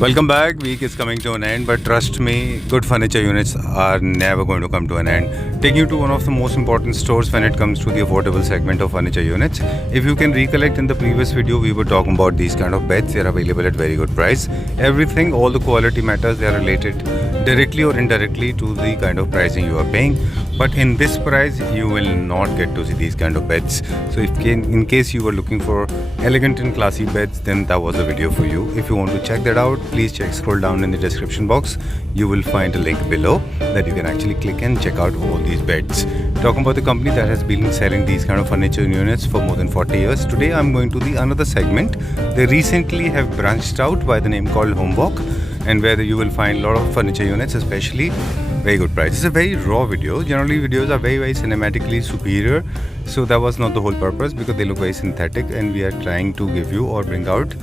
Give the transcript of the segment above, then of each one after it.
Welcome back. Week is coming to an end, but trust me, good furniture units are never going to come to an end. Taking you to one of the most important stores when it comes to the affordable segment of furniture units. If you can recollect, in the previous video, we were talking about these kind of beds. They are available at very good price. Everything, all the quality matters. They are related directly or indirectly to the kind of pricing you are paying. But in this price, you will not get to see these kind of beds. So in case you were looking for elegant and classy beds, then that was the video for you. If you want to check that out, please scroll down in the description box. You will find a link below that you can actually click and check out all these beds. Talking about the company that has been selling these kind of furniture units for more than 40 years. Today I'm going to the another segment. They recently have branched out by the name called HomeWalk, and where you will find a lot of furniture units, especially very good price. It's a very raw video. Generally videos are very cinematically superior, so that was not the whole purpose, because they look very synthetic, and we are trying to give you or bring out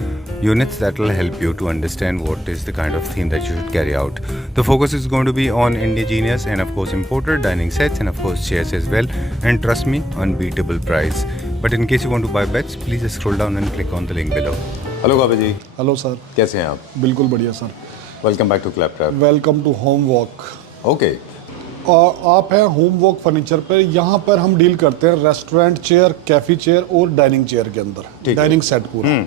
units that will help you to understand what is the kind of theme that you should carry out. The focus is going to be on indigenous and of course imported dining sets, and of course chairs as well, and trust me, unbeatable price. But in case you want to buy beds, please scroll down and click on the link below. Hello काबे ji. Hello sir, कैसे हैं आप? बिल्कुल बढ़िया सर। Welcome back to Claptrap. Welcome to home walk. Okay, आप हैं home walk furniture पर। यहाँ पर हम डील करते हैं रेस्टोरेंट चेयर, कैफे चेयर और डाइनिंग चेयर के अंदर, डाइनिंग सेट पूरा,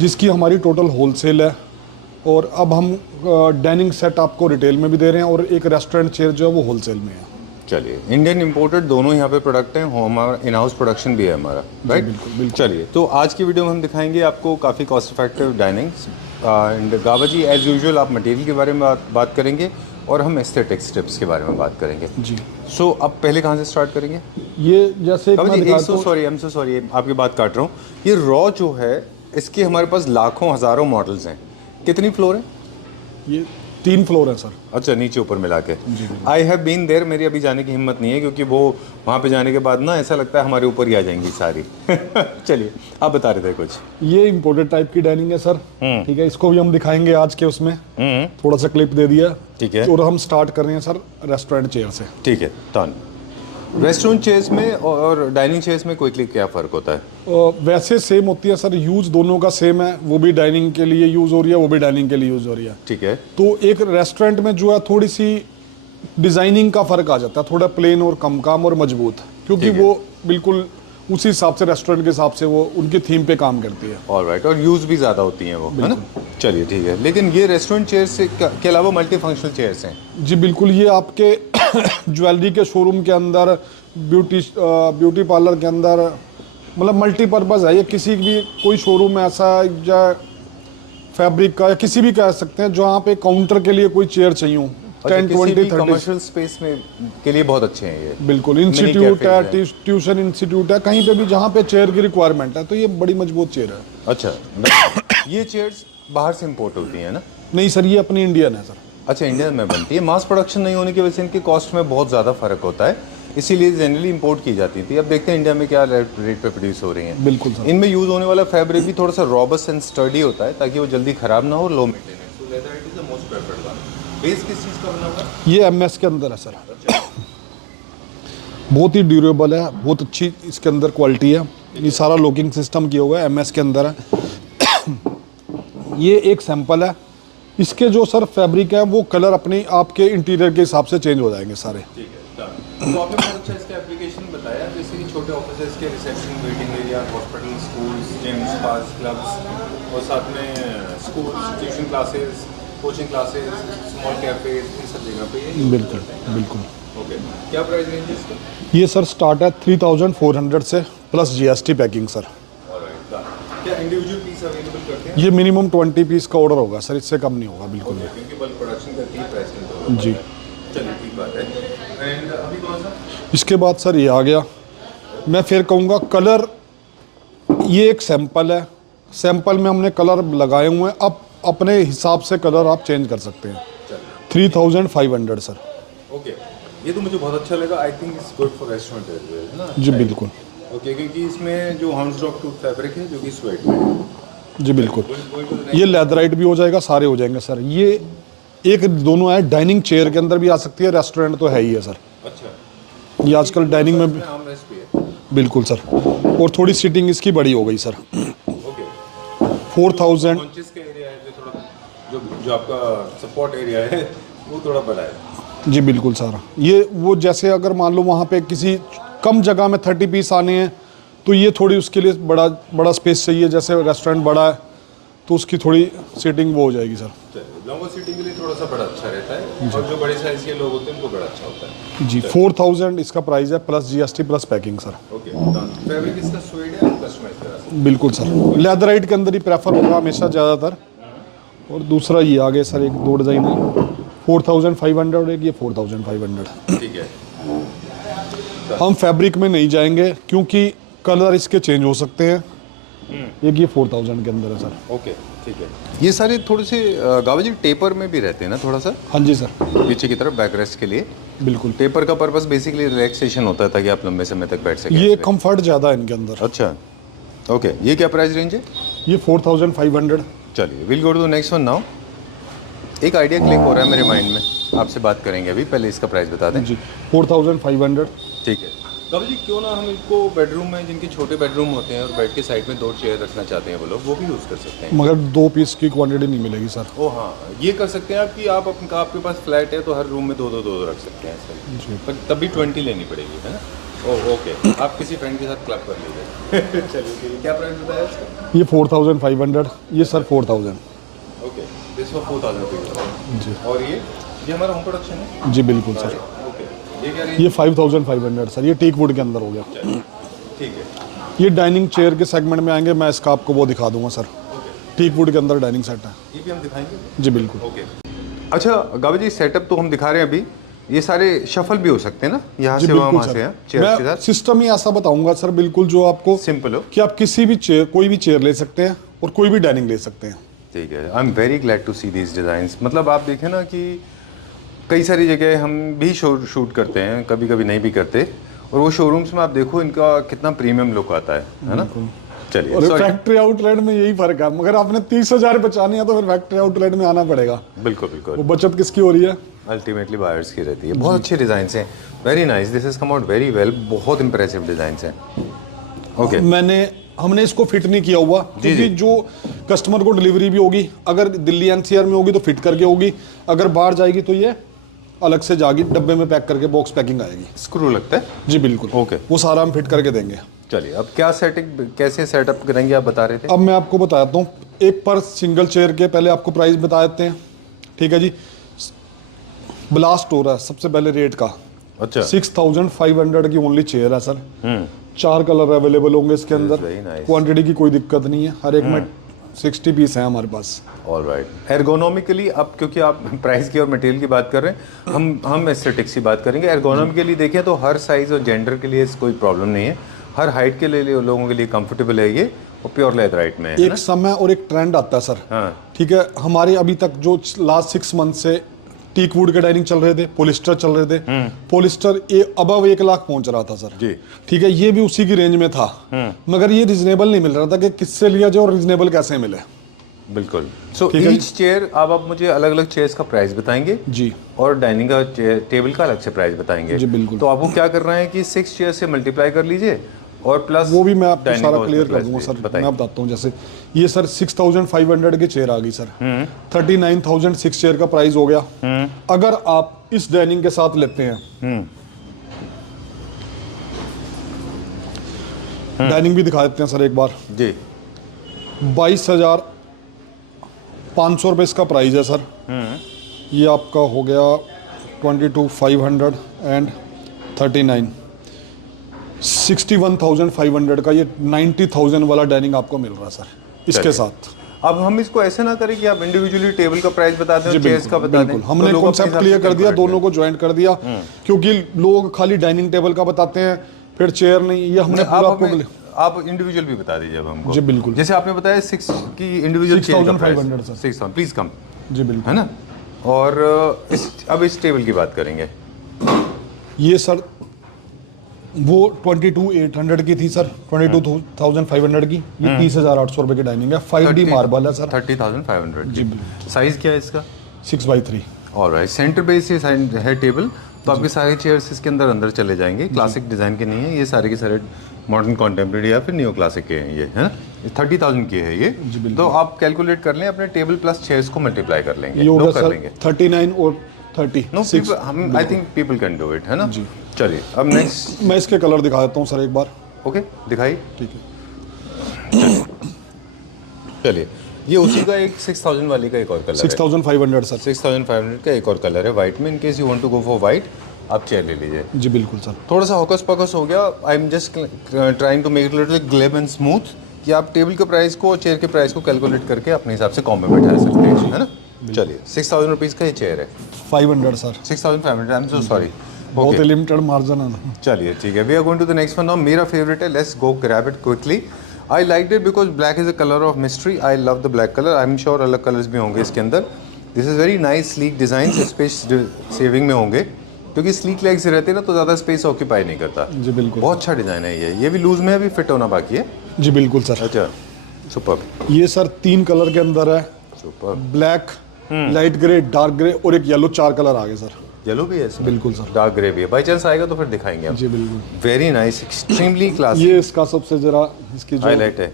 जिसकी हमारी टोटल होलसेल है। और अब हम डाइनिंग सेट आपको रिटेल में भी दे रहे हैं, और एक रेस्टोरेंट चेयर जो है वो होलसेल में है। चलिए, इंडियन इंपोर्टेड दोनों यहाँ पे प्रोडक्ट हैं, हमारा इन हाउस प्रोडक्शन भी है हमारा, राइट? बिल्कुल। चलिए, तो आज की वीडियो में हम दिखाएंगे आपको काफ़ी cost effective dinings. And Gaba ji, as usual आप मटेरियल के बारे में बात करेंगे, और हम एस्थेटिक्स टिप्स के बारे में बात करेंगे जी। सो अब पहले कहाँ से स्टार्ट करेंगे? ये जैसे सॉरी, आपकी बात काट रहा हूँ। ये रॉ जो है, इसके हमारे पास लाखों हज़ारों मॉडल्स हैं। कितनी फ्लोर है? ये 3 फ्लोर है सर। अच्छा, नीचे ऊपर मिला के। आई हैव बीन देयर, मेरी अभी जाने की हिम्मत नहीं है, क्योंकि वो वहाँ पे जाने के बाद ना ऐसा लगता है हमारे ऊपर ही आ जाएंगी सारी। चलिए, आप बता रहे थे कुछ। ये इम्पोर्टेड टाइप की डाइनिंग है सर, ठीक है। इसको भी हम दिखाएंगे आज के उसमें, थोड़ा सा क्लिप दे दिया, ठीक है। और हम स्टार्ट कर रहे हैं सर रेस्टोरेंट चेयर से। ठीक है, डन। रेस्टोरेंट चेयर्स में और डाइनिंग चेयर्स में क्विकली क्या फ़र्क होता है? वैसे सेम होती है सर, यूज़ दोनों का सेम है। वो भी डाइनिंग के लिए यूज़ हो रही है, वो भी डाइनिंग के लिए यूज़ हो रही है, ठीक है। तो एक रेस्टोरेंट में जो है थोड़ी सी डिज़ाइनिंग का फ़र्क आ जाता है, थोड़ा प्लेन और कम काम और मजबूत, क्योंकि वो बिल्कुल उसी हिसाब से रेस्टोरेंट के हिसाब से वो उनकी थीम पे काम करती है। ऑलराइट, और यूज़ भी ज़्यादा होती हैं वो, है ना? चलिए, ठीक है। लेकिन ये रेस्टोरेंट चेयर्स के अलावा मल्टी फंक्शनल चेयर्स हैं? जी बिल्कुल। ये आपके ज्वेलरी के शोरूम के अंदर, ब्यूटी पार्लर के अंदर, मतलब मल्टीपर्पज़ है ये। किसी भी कोई शोरूम ऐसा या फैब्रिक का या किसी भी कह सकते हैं, जहाँ पे काउंटर के लिए कोई चेयर चाहिए हो, 10, 20, 30 कमर्शियल स्पेस में के लिए बहुत अच्छे हैं ये। बिल्कुल। इंस्टीट्यूट है, ट्यूशन इंस्टीट्यूट है, कहीं पे भी जहाँ पे चेयर की रिक्वायरमेंट है, तो ये बड़ी मजबूत चेयर है। अच्छा, ये चेयर्स बाहर से इम्पोर्ट होती हैं ना? नहीं सर, ये अपनी इंडियन है सर। अच्छा, इंडियन में बनती है। मास प्रोडक्शन नहीं होने की वजह से इनकी कॉस्ट में बहुत ज़्यादा फर्क होता है, इसीलिए जनरली इंपोर्ट की जाती थी। अब देखते हैं इंडिया में क्या रेट पे प्रोड्यूस हो रही हैं। बिल्कुल सर। इनमें यूज़ होने वाला फैब्रिक भी थोड़ा सा रॉबस्ट एंड स्टर्डी होता है, ताकि वो जल्दी ख़राब ना हो, low maintenance. So leather it is the most preferred one. Base किस चीज़ का बना हुआ है? ये MS के अंदर है सर। बहुत ही ड्यूरेबल है, बहुत अच्छी इसके अंदर क्वालिटी है। ये सारा लॉकिंग सिस्टम किया हुआ है, MS के अंदर है। ये एक सैंपल है। इसके जो सर फैब्रिक है, वो कलर अपने आपके इंटीरियर के हिसाब से चेंज हो जाएंगे सारे। ठीक है, तो आपने बहुत अच्छा इसका एप्लीकेशन बताया, जैसे कि छोटे ऑफिसेज के reception, waiting area, hospital, schools, gyms, spas, clubs, और साथ में schools, tuition classes, coaching classes, small cafes, इन सब जगह पे ये बिल्कुल बिल्कुल। ओके, क्या प्राइस रेंज है इसका? ये सर स्टार्ट है 3400 से, प्लस GST पैकिंग सर। क्या इंडिविजुअल पीस अवेलेबल करते हैं? ये मिनिमम 20 पीस का ऑर्डर होगा सर, इससे कम नहीं होगा बिल्कुल भी, क्योंकि बल्क प्रोडक्शन करती है, प्राइस में जी। चलिए, ठीक बात है। एंड अभी कौन सा? इसके बाद सर ये आ गया। मैं फिर कहूँगा कलर, ये एक सैंपल है। सैंपल में हमने कलर लगाए हुए हैं, अब अपने हिसाब से कलर आप चेंज कर सकते हैं। 3500 सर। ओके, ये तो मुझे बहुत अच्छा लगा। I think it's good for restaurant as well, ना? जी बिल्कुल। ओके, क्योंकि इसमें जो हंसडॉग टूथ फैब्रिक है, जो कि स्वेट में है। जी बिल्कुल। ये लेदराइट भी हो जाएगा, सारे हो जाएंगे सर। ये एक दोनों है, डाइनिंग चेयर के अंदर भी आ सकती है, रेस्टोरेंट तो है ही है सर। अच्छा, ये आजकल डाइनिंग में आर्मरेस्ट भी है। बिल्कुल सर, और थोड़ी सीटिंग इसकी बड़ी हो गई सर। ओके, 4000। का एरिया है जो थोड़ा जो आपका सपोर्ट एरिया है वो थोड़ा बड़ा है। जी बिल्कुल सर, ये वो जैसे अगर मान लो वहाँ पे किसी कम जगह में 30 पीस आने हैं तो ये थोड़ी उसके लिए बड़ा स्पेस चाहिए। जैसे रेस्टोरेंट बड़ा है तो उसकी थोड़ी सीटिंग वो हो जाएगी सर। लॉन्गर सीटिंग के लिए थोड़ा सा बड़ा अच्छा रहता है और जो बड़े साइज के लोग होते हैं उनको बड़ा अच्छा होता है। जी 4000 इसका प्राइस है plus GST plus packing sir. Okay, fabric इसका सुएड है, कस्टमाइज करा सकते बिल्कुल सर, लेदराइट के अंदर ही प्रेफर होगा हमेशा ज़्यादातर। और दूसरा ये आगे सर एक दो डिज़ाइन है 4500 एक ये 4500। हैं। ठीक है, हम फैब्रिक में नहीं जाएंगे क्योंकि कलर इसके चेंज हो सकते हैं। एक ये 4000 के अंदर है सर। ओके ठीक है। ये सारे थोड़े से गावा जी टेपर में भी रहते हैं ना थोड़ा सा हाँ जी सर, पीछे की तरफ बैक रेस्ट के लिए। बिल्कुल। टेपर का पर्पस बेसिकली रिलैक्सेशन होता है ताकि आप लंबे समय तक बैठ सकें। ये कंफर्ट ज़्यादा है इनके अंदर। अच्छा, ओके। ये क्या प्राइस रेंज है? ये 4500। चलिए, will go to the next one now. एक आइडिया क्लिक हो रहा है मेरे माइंड में, आपसे बात करेंगे अभी, पहले इसका प्राइस बता दें। जी 4500। ठीक है। कब जी क्यों ना हम इसको बेडरूम में, जिनके छोटे बेडरूम होते हैं और बेड के साइड में 2 चेयर रखना चाहते हैं वो लोग, वो भी यूज़ कर सकते हैं। मगर 2 पीस की क्वांटिटी नहीं मिलेगी सर। ओ हाँ, ये कर सकते हैं आप कि आप आपके पास फ्लैट है तो हर रूम में 2 रख सकते हैं सर। जी। पर तब भी 20 लेनी पड़ेगी, है ना? ओह ओके, आप किसी फ्रेंड के साथ क्लब कर लीजिए। चलिए ठीक है। क्या प्राइस बताया इसका? ये 4500, ये sir 4000। Okay, this for 4000 rupees. जी। और ये हमारा होम प्रोडक्शन है? जी बिल्कुल सर। ओके, ये क्या रेंज? ये 5500 सर, ये टीक वुड के अंदर हो गया। ठीक है। ये डाइनिंग चेयर के सेगमेंट में आएंगे, मैं इसका आपको वो दिखा दूंगा सर। टीक वुड के अंदर डाइनिंग सेट है। ये भी हम दिखाएंगे? जी बिल्कुल। ओके। अच्छा गावा जी, सेटअप तो हम दिखा रहे हैं अभी, ये सारे शफल भी हो सकते हैं ना, यहाँ जी से वहाँ, बिल्कुल वहाँ से यहाँ, सर। चेयर के मैं साथ सिस्टम ही ऐसा बताऊंगा सर बिल्कुल जो आपको सिंपल हो कि आप किसी भी चेयर, कोई भी चेयर ले सकते हैं और कोई भी डाइनिंग ले सकते हैं। ठीक है। I am very glad to see these designs. मतलब आप देखें ना कि कई सारी जगह हम भी शूट करते हैं, कभी कभी नहीं भी करते, और वो शोरूम्स में आप देखो इनका कितना प्रीमियम लुक आता है ना? चलिए, और sorry। फैक्ट्री आउटलेट में यही फर्क है, मगर आपने 30,000 बचानी है तो फिर फैक्ट्री आउटलेट में आना पड़ेगा। बिल्कुल वो बिल्कुल, बचत किसकी हो रही है? अल्टीमेटली बायर्स की रहती है। बहुत अच्छे डिज़ाइन हैं, very nice, this is come out very well, बहुत इंप्रेसिव डिज़ाइन हैं। ओके, हमने इसको फिट नहीं किया हुआ क्योंकि जो कस्टमर को डिलीवरी भी होगी, अगर दिल्ली NCR में होगी तो फिट करके होगी, अगर बाहर जाएगी तो ये अलग से जाएगी, डब्बे में पैक करके बॉक्स पैकिंग आएगी। स्क्रू लगता है? जी बिल्कुल। ओके, वो सारा हम फिट करके देंगे। चलिए, अब क्या सेटिंग, कैसे सेटअप करेंगे आप बता रहे थे? अब मैं आपको बताता हूँ, एक पर सिंगल चेयर के पहले आपको प्राइस बता देते हैं। ठीक है जी, ब्लास्ट हो रहा है सबसे पहले रेट का। अच्छा, 6500 की ओनली चेयर है सर। 4 कलर अवेलेबल होंगे इसके अंदर। very nice। क्वांटिटी की कोई दिक्कत नहीं है, हर एक में 60 पीस हैं हमारे पास। All right. एर्गोनॉमिकली, अब क्योंकि आप प्राइस की और मटेरियल की बात कर रहे हैं, हम एस्थेटिक्स की बात करेंगे। एर्गोनॉमिकली देखें तो हर साइज और जेंडर के लिए कोई प्रॉब्लम नहीं है, हर हाइट के लिए लोगों के लिए कंफर्टेबल है ये, और प्योर लेदराइट में है एक समय और एक ट्रेंड आता है सर। हाँ। ठीक है, हमारे अभी तक जो लास्ट 6 मंथ से टीक वुड के डाइनिंग चल रहे थे, पॉलिस्टर चल रहे थे। पॉलिस्टर अबव 1 लाख पहुंच रहा था सर। जी। ठीक है, ये भी उसी की रेंज में था, मगर ये रिजनेबल नहीं मिल रहा था कि किससे लिया जाए और रिजनेबल कैसे मिले। बिल्कुल। सो ठीक है। ईच चेयर, अब आप मुझे अलग अलग चेयर्स का प्राइस बताएंगे जी, और डाइनिंग का टेबल का अलग से प्राइस बताएंगे। जी, बिल्कुल। तो आपको क्या कर रहे हैं कि 6 चेयर से मल्टीप्लाई कर लीजिए और प्लस वो भी मैं आपको dining सारा का क्लियर उसमें कर price दूंगा भी सर। बताइए। मैं बताता हूँ, जैसे ये सर 6500 की चेयर आ गई सर। 39,000 6 चेयर का प्राइस हो गया। अगर आप इस डाइनिंग के साथ लेते हैं, डाइनिंग भी दिखा देते हैं सर एक बार। जी। 22,500 रुपये इसका प्राइस है सर। ये आपका हो गया 22,500 एंड 39, 61,500 का ये 90,000 वाला डाइनिंग आपको मिल रहा है सर इसके चलिए। साथ। अब हम इसको ऐसे ना करें कि आप इंडिविजुअली टेबल का प्राइस बता दें और चेयर्स का बता दें। बिल्कुल, तो हमने लोग अपने कॉन्सेप्ट हिसाब क्लियर से कर दिया, calculate दोनों को ज्वाइंट कर दिया, क्योंकि लोग खाली डाइनिंग टेबल का बताते हैं फिर चेयर नहीं, ये हमने पूरा आपको आप इंडिविजुअल भी बता दीजिए अब हमको। जी बिल्कुल। जैसे आपने बताया 6 की इंडिविजुअल चेयर का प्राइस 6,500 सर। 6,000, प्लीज कम, जी बिल्कुल, है ना? और अब इस टेबल की बात करेंगे। ये सर वो 22,800 की थी सर, 22,500 की, ये 30,800 रुपये की डाइनिंग है। 5D मार्बल है सर। 30,500 जी। साइज क्या है इसका? 6x3। ऑलराइट, सेंटर बेस है टेबल, तो आपके सारे चेयर्स इसके अंदर अंदर चले जाएंगे। क्लासिक डिजाइन के नहीं है ये, सारे के सारे मॉडर्न कॉन्टेम्प्रेरी या फिर न्यू क्लासिक के हैं ये, है ना? 30,000 की है ये। जी, बिल्कुल। तो आप कैलकुलेट कर लें, अपने टेबल प्लस चेयर्स को मल्टीप्लाई कर लेंगे, ये होगा नो कर सर लेंगे। 39 और 30 नो 6। हम I think people can do it, है ना जी। चलिए अब नेक्स्ट। मैं इसके कलर दिखा देता हूँ सर एक बार। ओके दिखाइए। ठीक है, चलिए ये उसी का एक 6,000 वाली का एक और कलर है। 6500 सर। 6,500 का एक और कलर है वाइट में। In case you want to go for white, आप चेयर ले लीजिए। जी बिल्कुल सर। थोड़ा सा हॉकस पॉकस हो गया, I am just trying to make it little glib and smooth, कि आप टेबल के प्राइस को और चेयर के प्राइस को कैलकुलेट करके अपने हिसाब से कॉम में बैठा सकते हैं, है ना। चलिए 6,000 रुपीज़ का ये चेयर है। 500 sir. 6,500, I am so sorry. बहुत ही लिमिटेड मार्जिन है ना। चलिए ठीक है, we are going to the next one now. मेरा फेवरेट है, let's go grab it quickly. I like it because black is a colour of mystery. I love the black colour. I am sure अलग colours भी होंगे इसके अंदर। This is very nice sleek design, space saving में होंगे, क्योंकि sleek legs रहते हैं ना तो ज़्यादा स्पेस ऑक्यूपाई नहीं करता। जी बिल्कुल। बहुत अच्छा डिज़ाइन है ये भी लूज में अभी फिट होना बाकी है। जी बिल्कुल सर। अच्छा सुपर ये सर 3 कलर के अंदर है, super. Black, light grey, dark grey और एक येलो, 4 कलर आ गए सर। येलो भी है इसमें? बिल्कुल सर। डार्क ग्रे भी है, बाई चांस आएगा तो फिर दिखाएंगे आप। जी बिल्कुल। Very nice, extremely class. ये इसका सबसे जरा इसकी जो हाईलाइट है।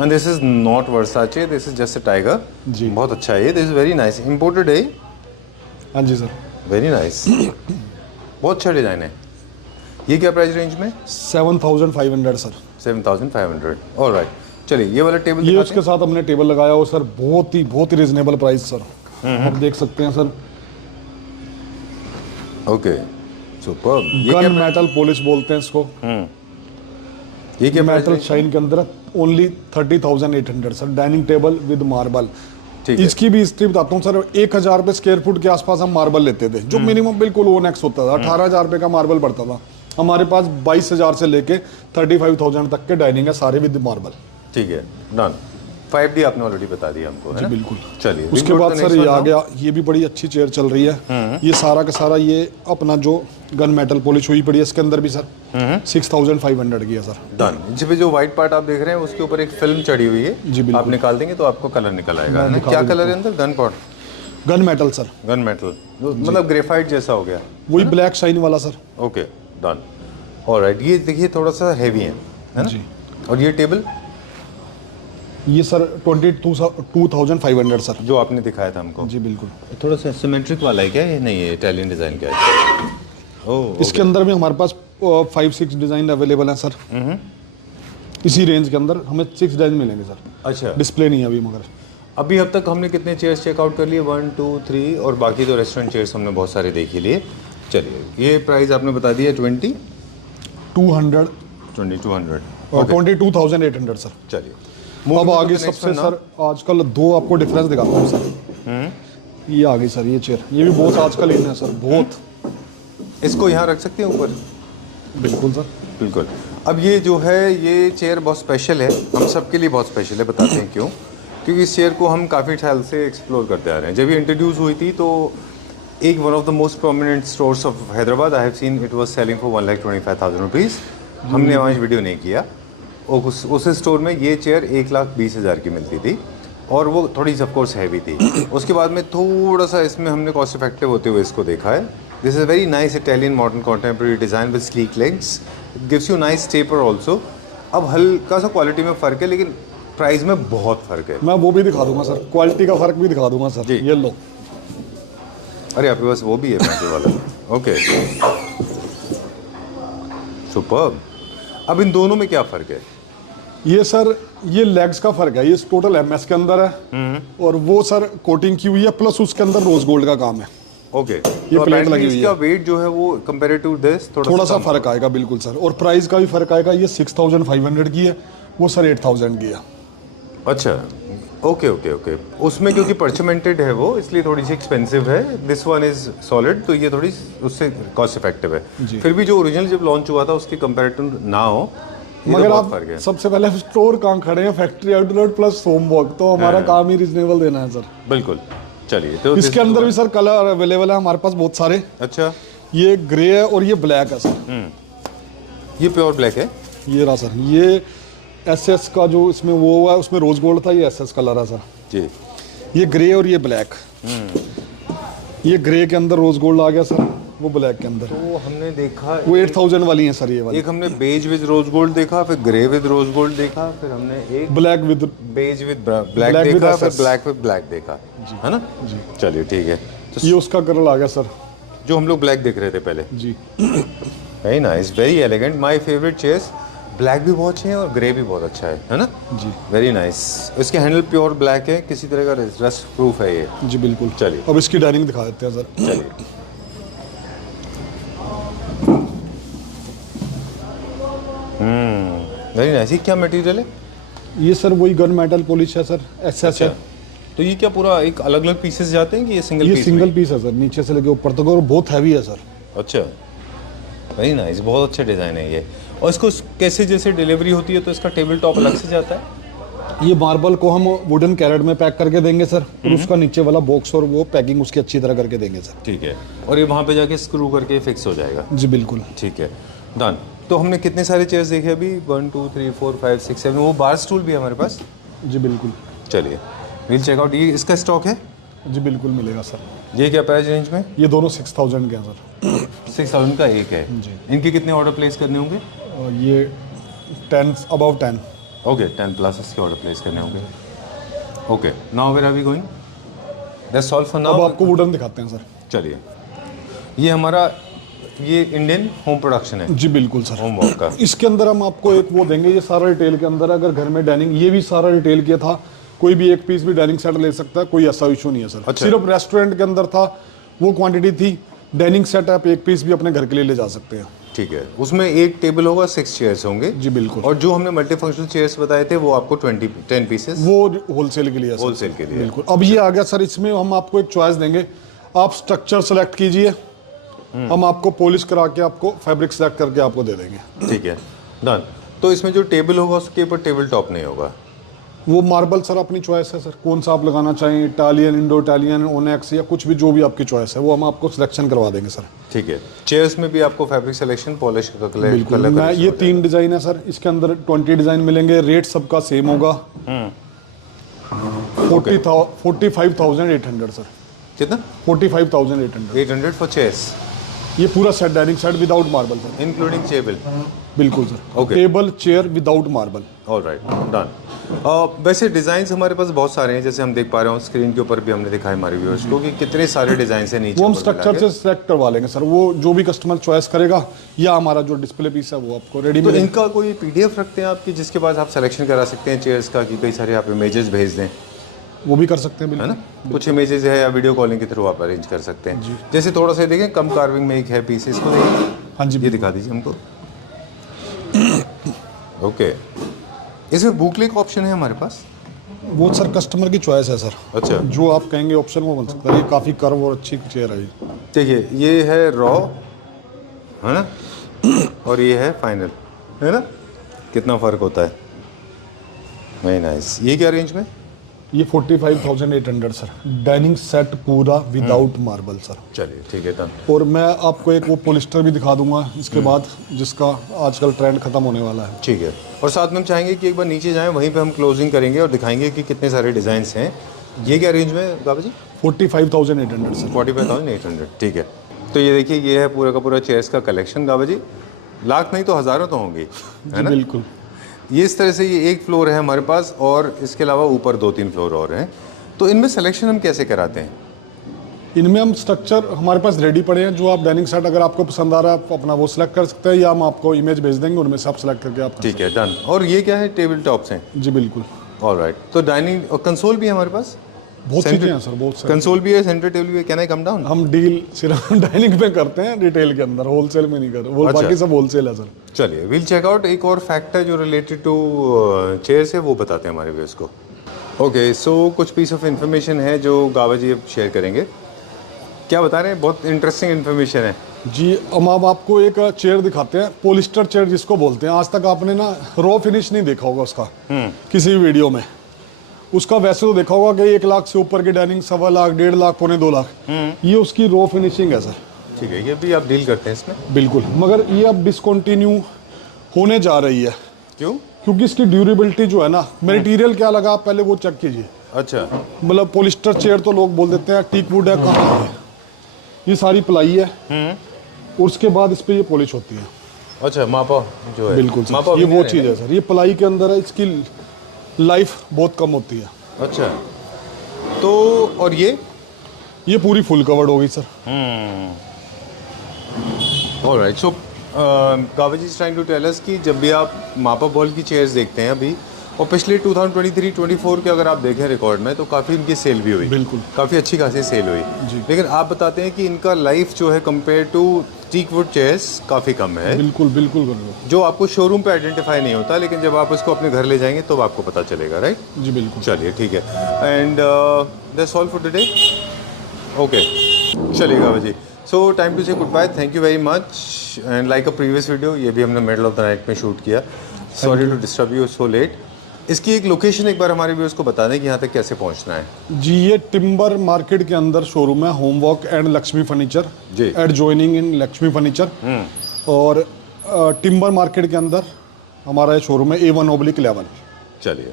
And this is not Versace, this is just a tiger. जी। बहुत अच्छा है ये, this is very nice, imported है। हाँ जी सर। वेरी नाइस, बहुत अच्छा डिजाइन है। ये क्या प्राइस रेंज में? 7500 सर। 7,500। ऑलराइट, चलिए ये वाला टेबल ये दिखाते उसके साथ हमने टेबल लगाया हो सर, बहुत ही रिजनेबल प्राइस सर। आप देख सकते हैं सर, हैं। Okay super. Gun metal polish बोलते हैं इसको। ये क्या प्राइस मेटल रेंज? शाइन के अंदर only 30,800 sir. Dining table with marble. ठीक है। इसकी भी हिस्ट्री बताता हूँ सर। 1,000 रुपये स्क्वायर फुट के आसपास हम मार्बल लेते थे, जो मिनिमम बिल्कुल ओनेक्स होता था। 18,000 रुपये का मार्बल पड़ता था। हमारे पास 22,000 से लेके 35,000 तक के डाइनिंग है, सारे विद मार्बल। ठीक है, डन। 5D आपने ऑलरेडी बता दिया हमको, है जी ना? बिल्कुल। चलिए उसके बाद सर ये आ गया, ये भी बड़ी अच्छी चेयर चल रही है। ये सारा का सारा ये अपना जो गन मेटल पॉलिश हुई पड़ी है, इसके अंदर भी सर 6,500 की है सर। डन। जिस पे जो व्हाइट पार्ट आप देख रहे हैं उसके ऊपर एक फिल्म चढ़ी हुई है। जी बिल्कुल। आप निकाल देंगे तो आपको कलर निकल आएगा, मैं है ना? दिखा क्या देता कलर है अंदर? Gun pot, gun metal sir. Gun metal, मतलब ग्रेफाइट जैसा हो गया। वही ब्लैक शाइन वाला सर। Okay done. ऑलराइट, ये देखिए थोड़ा सा हैवी है ना? जी। और ये टेबल ये सर 22,500 सर। जो आपने दिखाया था हमको, जी बिल्कुल। थोड़ा सा सिमेट्रिक वाला है क्या? ये नहीं है, इटालियन डिजाइन का है। ओह इसके अंदर भी हमारे पास 5-6 डिज़ाइन अवेलेबल हैं सर। इसी रेंज के अंदर हमें 6 डिज़ाइन मिलेंगे सर। अच्छा, डिस्प्ले नहीं है अभी, मगर अभी अब तक हमने कितने चेयर्स चेकआउट कर लिए? 1 2 3, और बाकी तो रेस्टोरेंट चेयर्स हमने बहुत सारे देख ही लिए। चलिए ये प्राइस आपने बता दिया 200 2200। और 22,800 सर। चलिए अब आगे सबसे सर आजकल 2 आपको डिफरेंस दिखाता हूँ सर। ये आ गई सर ये चेयर, ये भी बहुत आजकल इन है सर, बहुत। इसको यहाँ रख सकते हैं ऊपर? बिल्कुल सर। बिल्कुल। अब ये जो है ये चेयर बहुत स्पेशल है, हम सबके लिए बहुत स्पेशल है। बताते हैं क्यों? क्योंकि इस चेयर को हम काफ़ी साल से एक्सप्लोर करते आ रहे हैं। जब ये इंट्रोड्यूस हुई थी तो एक one of the most prominent stores of Hyderabad, I have seen it was selling for 1,25,000 rupees. हमने वहाँ वीडियो नहीं किया। और उस स्टोर में ये चेयर 1,20,000 की मिलती थी, और वो थोड़ी सी ऑफकोर्स हैवी थी। उसके बाद में थोड़ा सा इसमें हमने कॉस्ट इफेक्टिव होते हुए इसको देखा है। This is very nice Italian modern contemporary design with sleek legs, it gives you nice taper also. अब हल्का सा क्वालिटी में फ़र्क है, लेकिन प्राइस में बहुत फ़र्क है। मैं वो भी दिखा दूंगा सर, क्वालिटी का फ़र्क भी दिखा दूंगा सर। जी। ये लो। अरे आपके पास वो भी है पैसे वाला? Okay super. अब इन दोनों में क्या फ़र्क है? ये सर ये लेग्स का फ़र्क है। ये टोटल MS के अंदर है, और वो सर कोटिंग की हुई है, प्लस उसके अंदर रोज गोल्ड का काम है। ओके, ये प्लेट लगी हुई इसका है। वेट जो है वो कंपेरेटिव टू दिस थोड़ा सा फ़र्क आएगा, बिल्कुल सर। और प्राइस का भी फ़र्क आएगा। ये 6,500 की है, वो सर 8,000 की है। अच्छा ओके ओके ओके। उसमें क्योंकि परचमेंटेड है वो, इसलिए थोड़ी सी एक्सपेंसिव है। दिस वन इज सॉलिड, तो ये थोड़ी उससे कॉस्ट इफेक्टिव है। जी। फिर भी जो ओरिजिनल जब लॉन्च हुआ था उसकी कंपेरेटिव ना हो, ये मगर तो आप बहुत फर्क है। सबसे पहले स्टोर कहाँ खड़े हैं? फैक्ट्री आउटलेट प्लस होमवर्क, तो हमारा काम ही रिजनेबल देना है सर। बिल्कुल। चलिए तो इसके अंदर भी सर कलर अवेलेबल है हमारे पास बहुत सारे। अच्छा, ये ग्रे है और ये ब्लैक है सर। ये प्योर ब्लैक है? ये रहा सर। ये SS का जो इसमें वो हुआ है, उसमें रोज गोल्ड था, ये SS कलर है सर। जी। ये ग्रे और ये ब्लैक। ये ग्रे के अंदर रोज गोल्ड आ गया सर। वो ब्लैक के अंदर। तो हमने देखा वो 8000 वाली हैं सर ये वाली। एक हमने बेज विद रोज गोल्ड देखा, फिर ग्रे विद रोज गोल्ड देखा, फिर हमने एक black with beige with black Black with देखा, फिर SS। ब्लैक विद ब्लैक देखा, है ना? जी। चलिए ठीक है। तो ये उसका कलर आ गया सर। जो हम लोग ब्लैक देख रहे थे पहले। जी very nice, very elegant, my favourite chairs. Black भी बहुत अच्छे हैं और ग्रे भी बहुत अच्छा है ना? जी वेरी नाइस। इसके हैंडल प्योर ब्लैक है, किसी तरह का रस्ट प्रूफ है ये। जी बिल्कुल। चलिए। अब इसकी डाइनिंग दिखा देते हैं सर। चलिए। Very nice. ये क्या मटेरियल है? ये सर वही गन मेटल पॉलिश है सर, एक्सेस है। तो ये क्या पूरा एक अलग अलग पीसेस जाते हैं कि ये सिंगल ये पीस? सिंगल पीस है सर, नीचे से लेके ऊपर तक, और बहुत हैवी है सर। अच्छा, वेरी नाइस, बहुत अच्छा डिज़ाइन है ये। और इसको कैसे जैसे डिलीवरी होती है तो इसका टेबल टॉप अलग से जाता है? ये मार्बल को हम वुडन कैरेट में पैक करके देंगे सर, और उसका नीचे वाला बॉक्स और वो पैकिंग उसकी अच्छी तरह करके देंगे सर। ठीक है। और ये वहाँ पे जाके स्क्रू करके फिक्स हो जाएगा? जी बिल्कुल। ठीक है, डन। तो हमने कितने सारे चेयर्स देखे अभी? 1 2 3 4 5 6 7। वो बार स्टूल भी है हमारे पास? जी बिल्कुल। चलिए, वील चेकआउट। ये इसका स्टॉक है? जी बिल्कुल मिलेगा सर। ये क्या प्राइस रेंज में? ये दोनों 6000 के हैं सर। 6000 का एक है जी। इनके कितने ऑर्डर प्लेस करने होंगे? और ये 10 अबाउट 10। ओके, 10 प्लस इसके ऑर्डर प्लेस करने होंगे। Okay, now where are we going? That's all for अब नाउ। आपको वुडन दिखाते हैं सर। चलिए, ये हमारा ये इंडियन होम प्रोडक्शन है। जी बिल्कुल सर। होम वॉक का। इसके अंदर हम आपको एक वो देंगे, ये सारा रिटेल के अंदर है। अगर घर में डाइनिंग, ये भी सारा रिटेल किया था, कोई भी एक पीस भी डाइनिंग सेट ले सकता है, कोई ऐसा इशू नहीं है सर। अच्छा। सिर्फ रेस्टोरेंट के अंदर था, वो क्वांटिटी थी। डाइनिंग सेट आप एक पीस भी अपने घर के लिए ले जा सकते हैं। ठीक है, उसमें एक टेबल होगा, 6 चेयर्स होंगे। जी बिल्कुल। और जो हमने मल्टी फंक्शनल चेयर्स बताए थे वो आपको 10 पीसेस वो होलसेल के लिए है सर। होलसेल के लिए। बिल्कुल। अब ये आ गया सर, इसमें हम आपको एक चॉइस देंगे, आप स्ट्रक्चर सेलेक्ट कीजिए, हम आपको पॉलिश करा के आपको फैब्रिक सेलेक्ट करके आपको दे देंगे। ठीक है, डन। तो इसमें जो टेबल होगा उसके ऊपर टेबल टॉप नहीं होगा? वो मार्बल सर अपनी चॉइस है सर, कौन सा आप लगाना चाहें, इटालियन, इंडो इटालियन, ओनेक्स या कुछ भी, जो भी आपकी चॉइस है वो हम आपको सिलेक्शन करवा देंगे सर। ठीक है। चेयर्स में भी आपको फैब्रिक सिलेक्शन, पॉलिश का बिल्कुल। कलर मैं ये 3 डिज़ाइन है सर, इसके अंदर 20 डिज़ाइन मिलेंगे। रेट सबका सेम होगा। 45,800 सर। कितना? 45,800। 800 फॉर चेयर्स, ये पूरा set, dining set without marble sir. Including table? बिल्कुल sir. Okay. Table chair without marble. Alright, done. वैसे डिजाइन हमारे पास बहुत सारे हैं, जैसे हम देख पा रहे हो स्क्रीन के ऊपर भी हमने दिखाए हमारे व्यूअर्स को कि कितने सारे डिजाइन हैं नीचे। वो हम ऊपर स्ट्रक्चर मिला से सेलेक्ट करवा लेंगे सर, वो जो भी कस्टमर चॉइस करेगा, या हमारा जो डिस्प्ले पीस है वो आपको रेडी के। तो मिलेगा। इनका कोई पीडीएफ रखते हैं आपकी जिसके बाद आप सिलेक्शन करा सकते हैं चेयर्स का, कि कई सारे आप इमेजेस भेज दें, वो भी कर सकते हैं है बिल्कुल। ना? कुछ इमेजेस है या वीडियो कॉलिंग के थ्रू आप अरेंज कर सकते हैं। जैसे थोड़ा सा देखें, कम कार्विंग में एक है पीस, इसको देखिए। हाँ जी ये दिखा दीजिए हमको। ओके, इसमें बुकलेट ऑप्शन है हमारे पास? वो सर कस्टमर की चॉइस है सर। अच्छा, जो आप कहेंगे ऑप्शन वो बन सकता है। ये काफ़ी कर्व और अच्छी चेयर है ये। देखिए ये है रॉ, है ना, और ये है फाइनल, है ना? कितना फ़र्क होता है। Very nice. ये क्या रेंज में? ये 45,800 सर। डाइनिंग सेट पूरा विदाउट मार्बल सर। चलिए ठीक है, डन। और मैं आपको एक वो पॉलिस्टर भी दिखा दूंगा इसके बाद, जिसका आजकल ट्रेंड खत्म होने वाला है। ठीक है। और साथ में हम चाहेंगे कि एक बार नीचे जाएं, वहीं पे हम क्लोजिंग करेंगे और दिखाएंगे कि कितने सारे डिज़ाइंस हैं। ये क्या रेंज में बाबा जी? 45,800 सर। 45,800। ठीक है। तो ये देखिए, ये है पूरा का पूरा चेयर्स का कलेक्शन गाबा जी। लाख नहीं तो हज़ारों तो होंगे, है ना? बिल्कुल। ये इस तरह से ये एक फ्लोर है हमारे पास, और इसके अलावा ऊपर 2-3 फ्लोर और हैं। तो इनमें सिलेक्शन हम कैसे कराते हैं? इनमें हम स्ट्रक्चर हमारे पास रेडी पड़े हैं, जो आप डाइनिंग सेट अगर आपको पसंद आ रहा है आप अपना वो सिलेक्ट कर सकते हैं, या हम आपको इमेज भेज देंगे, उनमें से आप सिलेक्ट करके आप। ठीक है, डन। और ये क्या है? टेबल टॉप्स हैं? जी बिल्कुल। ऑलराइट। तो डाइनिंग और कंसोल भी है हमारे पास? बहुत चीज़ें हैं सर, बहुत सारी। कंसोल भी है, सेंटर टेबल भी है। Can I come down? हम डील सिर्फ डाइनिंग में करते हैं, रिटेल के अंदर, होलसेल में नहीं करते। वो अच्छा। बाकी सब होलसेल है सर। चलिए, विल चेक आउट। एक और फैक्ट है जो रिलेटेड टू चेयर्स है, वो बताते हैं हमारे व्यूअर्स को। ओके, सो कुछ पीस ऑफ इंफॉर्मेशन है जो गावा जी अब शेयर करेंगे। क्या बता रहे हैं? बहुत इंटरेस्टिंग इन्फॉर्मेशन है जी। हम अब आपको एक चेयर दिखाते हैं, पॉलिस्टर चेयर जिसको बोलते हैं। आज तक आपने ना रॉ फिनिश नहीं देखा होगा उसका किसी भी वीडियो में। उसका वैसे तो देखा होगा कि 1 लाख से ऊपर की डाइनिंग 1.25 लाख, 1.5 लाख, 2.25 लाख, ये उसकी रॉ फिनिशिंग है सर। ठीक है, ये भी आप डील करते हैं इसमें? बिल्कुल। मगर ये अब डिसकंटिन्यू होने जा रही है। क्यों? क्योंकि इसकी ड्यूरेबिलिटी जो है ना, मटेरियल क्या लगा आप पहले वो चेक कीजिए। अच्छा, मतलब पॉलिस्टर चेयर तो लोग बोल देते हैं टीक वुड है, कहाँ है? ये सारी प्लाई है और उसके बाद इस पे ये पॉलिश होती है। अच्छा, मापा जो है, बिल्कुल मापा सर, ये वो विनियर चीज़ है सर, ये प्लाई के अंदर है, इसकी लाइफ बहुत कम होती है। अच्छा, तो और ये पूरी फुल कवर्ड होगी सर। Alright, so Gawa ji is trying to tell us कि जब भी आप मापा बॉल की चेयर्स देखते हैं अभी, और पिछले 2023-24 के अगर आप देखें रिकॉर्ड में, तो काफ़ी इनकी सेल भी हुई, बिल्कुल। काफ़ी अच्छी खासी सेल हुई जी। लेकिन आप बताते हैं कि इनका लाइफ जो है कंपेयर टू टीकवुड चेयर्स काफ़ी कम है, बिल्कुल बिल्कुल कर लो जो आपको शोरूम पे आइडेंटिफाई नहीं होता, लेकिन जब आप उसको अपने घर ले जाएंगे तो आपको पता चलेगा, राइट? जी बिल्कुल। चलिए ठीक है, and that's all for today. Okay, चलिए Gava ji, so time to say good bye, thank you very much. And like a previous video, ये भी हमने मिडल ऑफ द नाइट में शूट किया, sorry to disturb you so late. इसकी एक location एक बार हमारे व्यूअर्स को बता दें कि यहाँ तक कैसे पहुँचना है। जी, ये टिम्बर मार्केट के अंदर शोरूम है, home walk and Lakshmi furniture, जी। At joining in Lakshmi furniture. और टिम्बर मार्केट के अंदर हमारा शोरूम है A1/11। चलिए,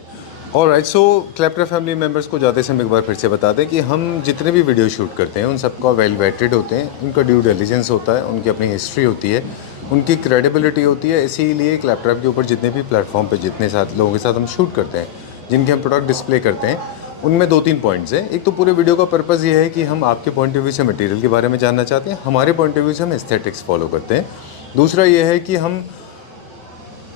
ऑलराइट, सो क्लैप्टर फैमिली मेम्बर्स को जाते समय एक बार फिर से बता दें कि हम जितने भी वीडियो शूट करते हैं उन सबका वेल वेटेड होते हैं, उनका ड्यू डिलिजेंस होता है, उनकी अपनी हिस्ट्री होती है, उनकी क्रेडिबिलिटी होती है। इसीलिए क्लैप्टर के ऊपर जितने भी प्लेटफॉर्म पे जितने साथ लोगों के साथ हम शूट करते हैं, जिनके हम प्रोडक्ट डिस्प्ले करते हैं, उनमें 2-3 पॉइंट्स हैं। एक तो पूरे वीडियो का पर्पज़ ये है कि हम आपके पॉइंट ऑफ व्यू से मटेरियल के बारे में जानना चाहते हैं, हमारे पॉइंट ऑफ व्यू से हम एस्थेटिक्स फॉलो करते हैं। दूसरा ये है कि हम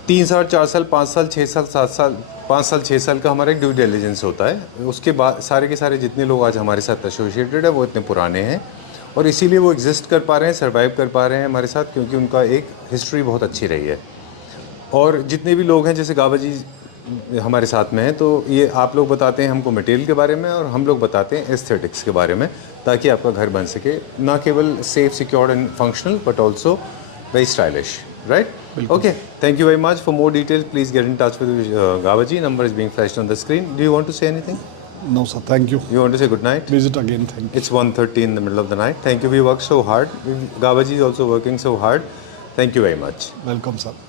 3 साल, 4 साल, 5 साल, 6 साल, 7 साल, 5 साल, 6 साल का हमारा एक ड्यू डिलिजेंस होता है। उसके बाद सारे के सारे जितने लोग आज हमारे साथ एसोसिएटेड है वो इतने पुराने हैं और इसीलिए वो एग्जिस्ट कर पा रहे हैं, सर्वाइव कर पा रहे हैं हमारे साथ, क्योंकि उनका एक हिस्ट्री बहुत अच्छी रही है। और जितने भी लोग हैं, जैसे गावा जी हमारे साथ में हैं, तो ये आप लोग बताते हैं हमको मटेरियल के बारे में और हम लोग बताते हैं एस्थेटिक्स के बारे में, ताकि आपका घर बन सके, ना केवल safe, secured and functional, but also very stylish, right? Okay, thank you very much. For more details, please get in touch with Gavaji. Number is being flashed on the screen. Do you want to say anything? No sir, thank you. You want to say good night? Visit again, thank you. It's 1:30 in the middle of the night. Thank you. We work so hard. Gavaji is also working so hard. Thank you very much. Welcome sir.